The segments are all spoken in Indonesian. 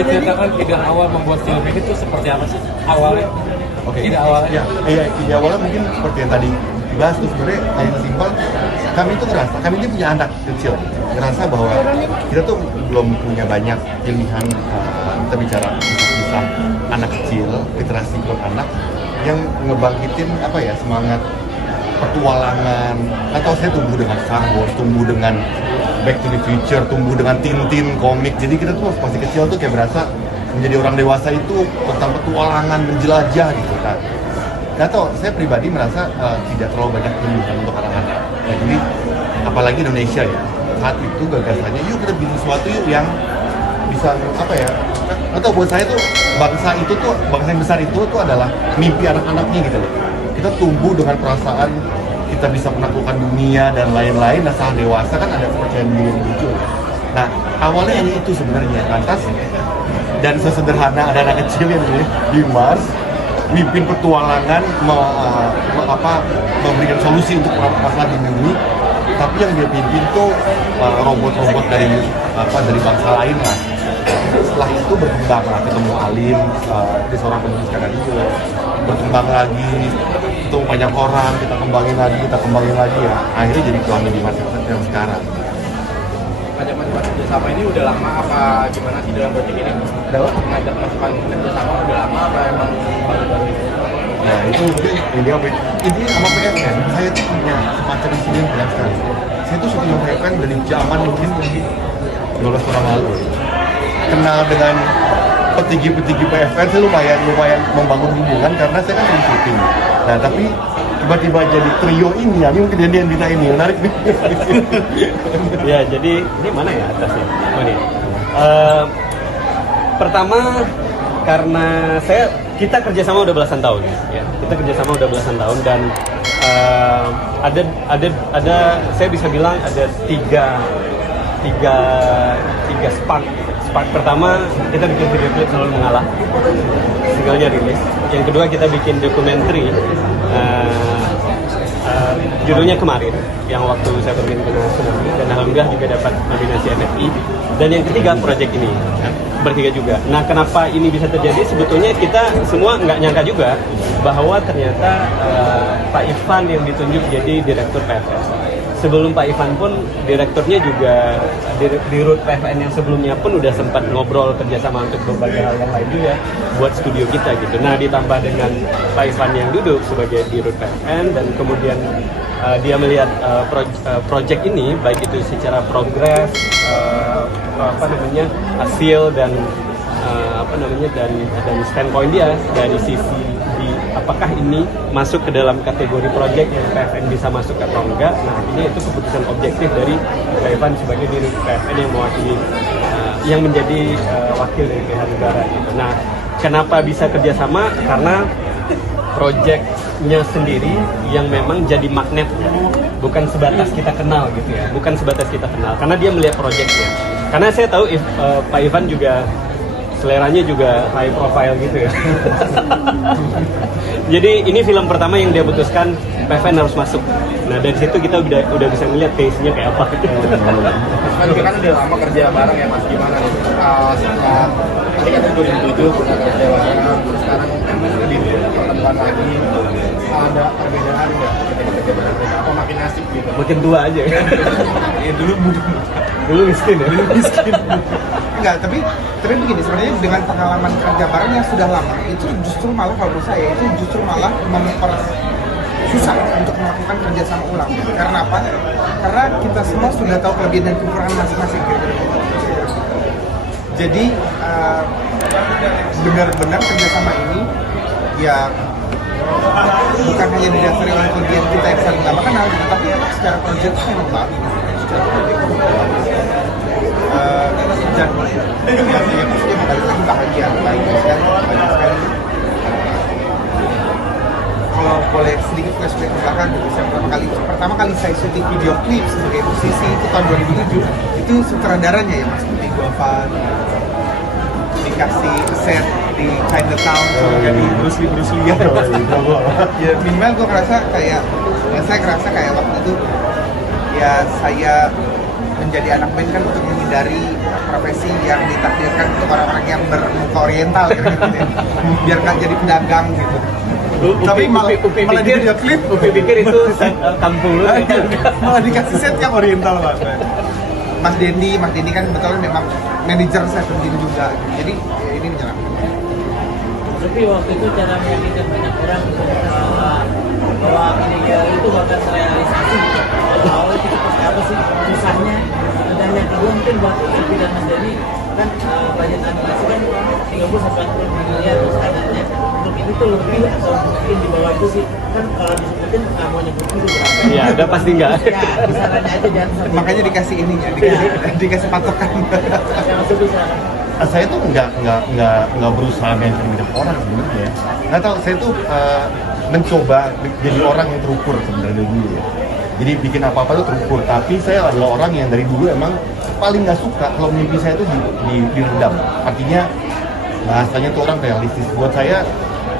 boleh ceritakan ide awal membuat film ini tuh seperti apa sih awalnya? Oke. Ide awalnya. Ide awalnya mungkin seperti yang tadi dibahas tuh sebenarnya yang simpel. Kami tuh ngerasa, kami ini punya anak kecil, ngerasa bahwa kita tuh belum punya banyak pilihan. Kita bicara kisah anak kecil, literasi buat anak yang ngebangkitin apa ya, semangat petualangan. Atau saya tumbuh dengan Star Wars, tumbuh dengan Back to the Future, tumbuh dengan Tintin, komik. Jadi kita tuh masih kecil tuh kayak berasa menjadi orang dewasa itu tentang petualangan, menjelajah gitu kan. Gak tau, saya pribadi merasa tidak terlalu banyak pilihan untuk anak-anak. Nah, jadi apalagi Indonesia ya, saat itu gagasannya yuk kita bikin sesuatu yuk yang bisa apa ya, atau buat saya tuh bangsa yang besar itu tuh adalah mimpi anak-anaknya gitu loh. Kita tumbuh dengan perasaan kita bisa menaklukkan dunia dan lain-lain. Nah saat dewasa kan ada kepercayaan diri yang muncul. Nah awalnya ini itu sebenarnya lantas dan sesederhana ada anak kecil yang di Mars mimpin petualangan memberikan solusi untuk masalah di bumi, tapi yang dia pimpin tuh robot-robot dari bangsa lain lah. Setelah itu berkembang lah, ketemu Alim, dia seorang penulis Kanada, berkembang lagi, ketemu banyak orang, kita kembangin lagi ya, akhirnya jadi tuan di masa yang sekarang. Ngajak masukan kerjasama ini udah lama apa gimana sih dalam proyek ini? Ngajak masukan kerjasama udah lama apa emang baru-baru ini? Nah itu mungkin ini sama PFN, saya tuh punya semacam insiden bilang sekali. Saya tuh sudah PFN dari zaman mungkin 12 tahun lalu. Kenal dengan petinggi-petinggi PFN, saya lumayan membangun hubungan karena saya kan sering syuting. Nah tapi tiba-tiba jadi trio ini, ya, ini mungkin dia Dita ini menarik nih. Ya jadi ini mana ya atasnya? Oh ini. Pertama karena kita kerjasama udah belasan tahun, ya. Kita kerjasama udah belasan tahun dan ada saya bisa bilang ada tiga spark. Spark pertama kita bikin video klip Selalu Mengalah, singlenya rilis. Yang kedua kita bikin dokumenter judulnya Kemarin, yang waktu saya bermain kena tsunami dan alhamdulillah juga dapat nominasi MFI. Dan yang ketiga project ini bertiga juga. Nah kenapa ini bisa terjadi? Sebetulnya kita semua nggak nyangka juga bahwa ternyata Pak Ivan yang ditunjuk jadi direktur PFN. Sebelum Pak Ivan pun direkturnya juga di Root PFN yang sebelumnya pun udah sempat ngobrol kerjasama untuk berbagai hal yang lain juga buat studio kita gitu. Nah ditambah dengan Pak Ivan yang duduk sebagai di Root PFN dan kemudian dia melihat project ini baik itu secara progres, hasil dan dan standpoint dia dari sisi apakah ini masuk ke dalam kategori project yang PFN bisa masuk atau enggak. Nah ini itu keputusan objektif dari Pak Ivan sebagai diri PFN yang mewakili yang menjadi wakil dari pihak negara gitu. Nah kenapa bisa kerjasama? Karena projectnya sendiri yang memang jadi magnet, bukan sebatas kita kenal gitu ya, bukan sebatas kita kenal karena dia melihat projectnya. Karena saya tahu Pak Ivan juga seleranya juga high profile gitu ya. Jadi ini film pertama yang dia putuskan PFN harus masuk. Nah dari situ kita udah bisa ngeliat case-nya kayak apa. Mas kan udah lama kerja bareng ya Mas, gimana nih? Setelah tadi kan 2007 pernah kerja bareng, terus sekarang pertemuan lagi, ada perbedaan nggak ketika kerja bareng? Apa makin asik gitu? Makin tua aja. Ya dulu miskin ya. Enggak, tapi begini, sebenarnya dengan pengalaman kerja bareng yang sudah lama itu justru malah kalau menurut saya itu justru malah susah untuk melakukan kerjasama ulang. Karena apa? Karena kita semua sudah tahu kelebihan dan kekurangan masing-masing gitu. Jadi benar-benar kerjasama ini ya bukan hanya didasari oleh kelebihan kita yang saling lama kenal, tapi secara project memang bagus. Dan maksudnya balik lagi bahagia banyak sekali. Kalau boleh sedikit flashback ke belakang gitu, saya pertama kali saya syuting video klip sebagai musisi itu tahun 2007. Itu sutradaranya ya Mas Budi Govan dikasih set di Chinatown jadi Bruce Lee ya. Ya minimal gue ngerasa kayak waktu itu ya saya menjadi anak band kan untuk menghindari profesi yang ditakdirkan untuk orang-orang yang bermuka oriental gitu ya. Biar nggak jadi pedagang gitu. Tapi malah di video klip Upi pikir itu set kampung lu. malah dikasih set yang oriental banget. Mas Dendi kan kebetulan memang manajer Seventeen juga. Jadi ya ini menyenangkan. Tapi waktu itu cara meyakinkan banyak orang bahwa video itu bakal terrealisasi. Awal itu seperti apa sih susahnya? Dan yang kedua mungkin buat Upi dan Mas Denny kan budget animasi kan 30-40 miliar standarnya. Untuk itu tuh lebih atau mungkin di bawah itu sih kan kalau disebutin mau nyebut itu berapa? Iya, udah pasti enggak. Ya, kisarannya aja jangan sampai. Makanya dikasih ininya, dikasih patokan. Yang itu bisa. Saya tuh nggak berusaha mention orang sebenarnya. Nggak tahu, saya tuh mencoba jadi orang yang terukur sebenarnya dulu ya. Jadi bikin apa-apa tuh terukur. Tapi saya adalah orang yang dari dulu emang paling nggak suka kalau mimpi saya tuh diredam. Artinya bahasanya tuh orang realistis. Buat saya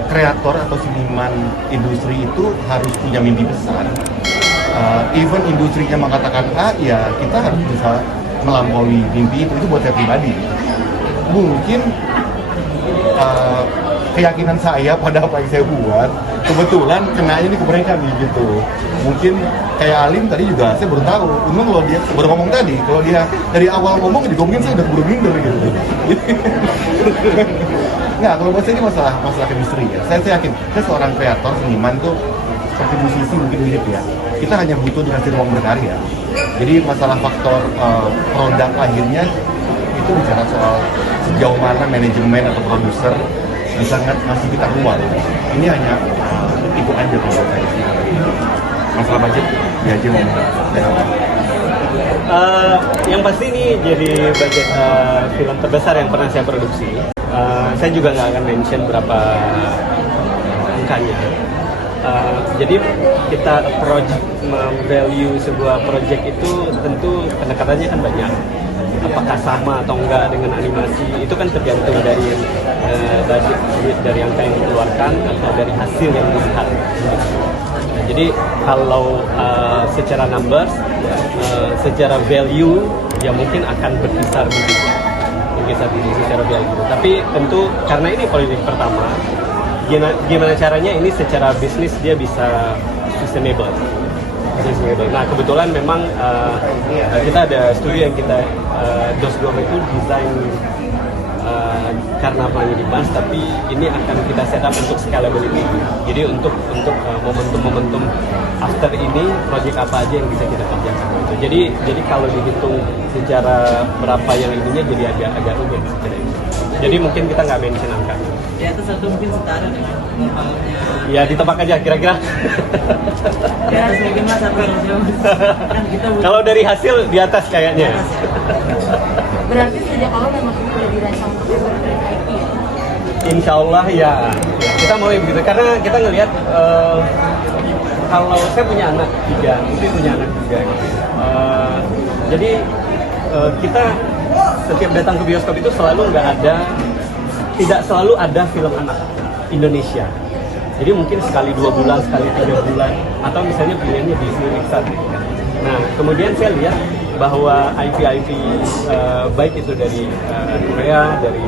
kreator atau seniman industri itu harus punya mimpi besar. Even industrinya mengatakan A, ya kita harus bisa melampaui mimpi itu buat saya pribadi. Mungkin keyakinan saya pada apa yang saya buat kebetulan kenanya ini ke mereka nih gitu. Mungkin kayak Alim tadi juga saya baru tahu. Untung kalau dia baru ngomong tadi, kalau dia dari awal ngomong juga mungkin saya udah keburu minder gitu. Nggak, kalau buat saya ini masalah chemistry ya. Saya yakin, saya seorang kreator, seniman tuh seperti musisi mungkin mirip ya. Kita hanya butuh dikasih ruang berkarya. Jadi masalah faktor produk akhirnya itu bicara soal sejauh mana manajemen atau produser bisa ngasih kita ruang. Ini hanya itu aja kalau saya sih. Masalah budget, dia aja ngomong. Yang pasti ini jadi budget film terbesar yang pernah saya produksi. Saya juga nggak akan mention berapa angkanya. Jadi kita approach value sebuah project itu tentu pendekatannya kan banyak. Apakah sama atau enggak dengan animasi itu kan tergantung dari budget dari angka yang dikeluarkan atau dari hasil yang dilihat. Jadi kalau secara numbers, secara value ya mungkin akan berkisar begitu, secara value. Tapi tentu karena ini politik pertama, gimana caranya ini secara bisnis dia bisa sustainable. Nah kebetulan memang kita ada studio yang kita Dosdom itu desain karena apa yang dibahas, tapi ini akan kita set up untuk scalability. Jadi untuk momentum after ini project apa aja yang bisa kita kerjakan gitu. Jadi kalau dihitung secara berapa yang ininya jadi agak rumit secara ini. Jadi mungkin kita nggak mention angka. Di atas satu mungkin setara dengan normalnya. Ya ditebak aja kira-kira. Di atas mungkin mas apa yang jauh. Kan kita Kalau dari hasil di atas kayaknya. Berarti sejak awal memang sudah dirancang untuk IP ya? Insya Allah ya. Kita mau begitu karena kita ngelihat kalau saya punya anak 3, Upi punya anak 3. Jadi kita setiap datang ke bioskop itu tidak selalu ada film anak Indonesia. Jadi mungkin sekali 2 bulan, sekali 3 bulan, atau misalnya pilihannya Disney Pixar. Nah, kemudian saya lihat bahwa IP baik itu dari Korea, dari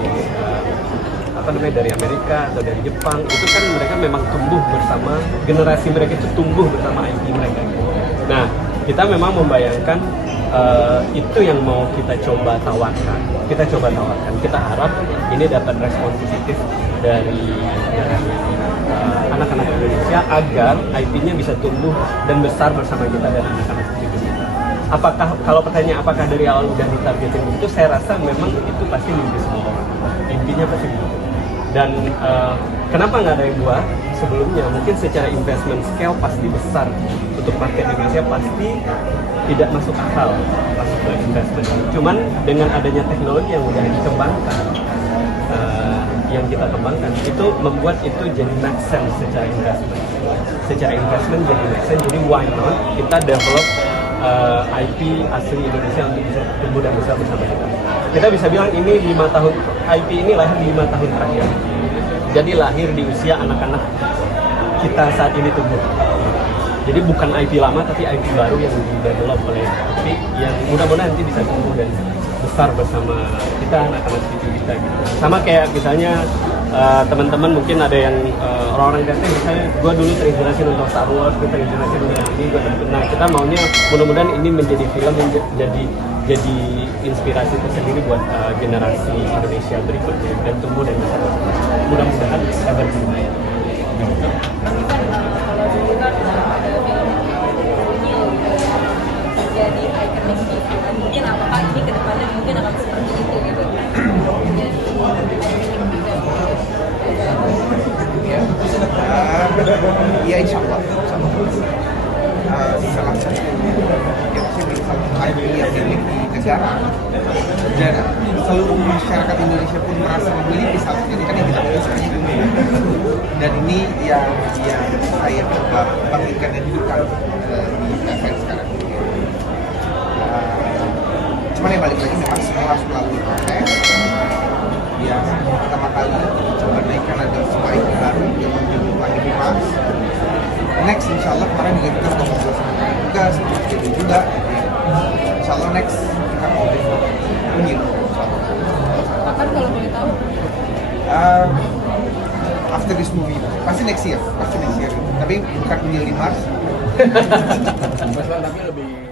dari Amerika atau dari Jepang, itu kan mereka memang tumbuh bersama, generasi mereka itu tumbuh bersama IP mereka. Nah, kita memang membayangkan itu yang mau kita coba tawarkan. Kita harap ini dapat respon positif dari anak-anak Indonesia agar IP-nya bisa tumbuh dan besar bersama kita dan anak-anak kita. Kalau pertanyaan apakah dari awal udah ditargetin itu, saya rasa memang itu pasti mimpi semua orang. Intinya pasti begitu. Dan kenapa nggak ada yang buat sebelumnya? Mungkin secara investment scale pasti besar untuk market Indonesia, pasti tidak masuk akal masuk ke investment. Cuman dengan adanya teknologi yang udah dikembangkan, yang kita kembangkan, itu membuat itu jadi make sense secara investment. Jadi make sense. Jadi why not kita develop IP asli Indonesia untuk bisa tumbuh dan besar bersama kita. Kita bisa bilang ini 5 tahun, IP ini lahir di 5 tahun terakhir. Jadi lahir di usia anak-anak kita saat ini tumbuh. Jadi bukan IP lama tapi IP baru yang di-develop oleh IP yang mudah-mudahan nanti bisa tumbuh dan besar besar bersama kita anak-anak cucu kita gitu. Sama kayak misalnya teman-teman mungkin ada yang orang-orang Indonesia misalnya gue dulu terinspirasi nonton Star Wars, gue terinspirasi nonton ini, nah kita maunya mudah-mudahan ini menjadi film yang jadi inspirasi tersendiri buat generasi Indonesia berikutnya dan tumbuh dan besar. Mudah-mudahan bisa berguna. Tapi kan kalau dulu kan ada film New jadi ikonik di film. Mungkin apakah ini kedepannya mungkin akan seperti itu gitu? Jadi Ya insya Allah. Salah satu yang menjadi salah satu IP yang dimiliki negara dan seluruh masyarakat Indonesia pun merasa memiliki salah satu kan yang kita miliki sekarang itu. Dan ini yang saya coba bangkitkan dan hidupkan di FX sekarang. Cuman yang balik lagi memang semua harus melalui proses. Yang pertama kali coba naikkan ada semua IP baru yang menjadi lagi di Mars. Next insya Allah kemarin juga kita sudah ngobrol sama mereka juga, sama Mas juga. Insya Allah next kita mau Unyil. kapan kalau boleh tahu? After this movie, pasti next year. Tapi bukan Unyil di Mars. Mas Bang, tapi lebih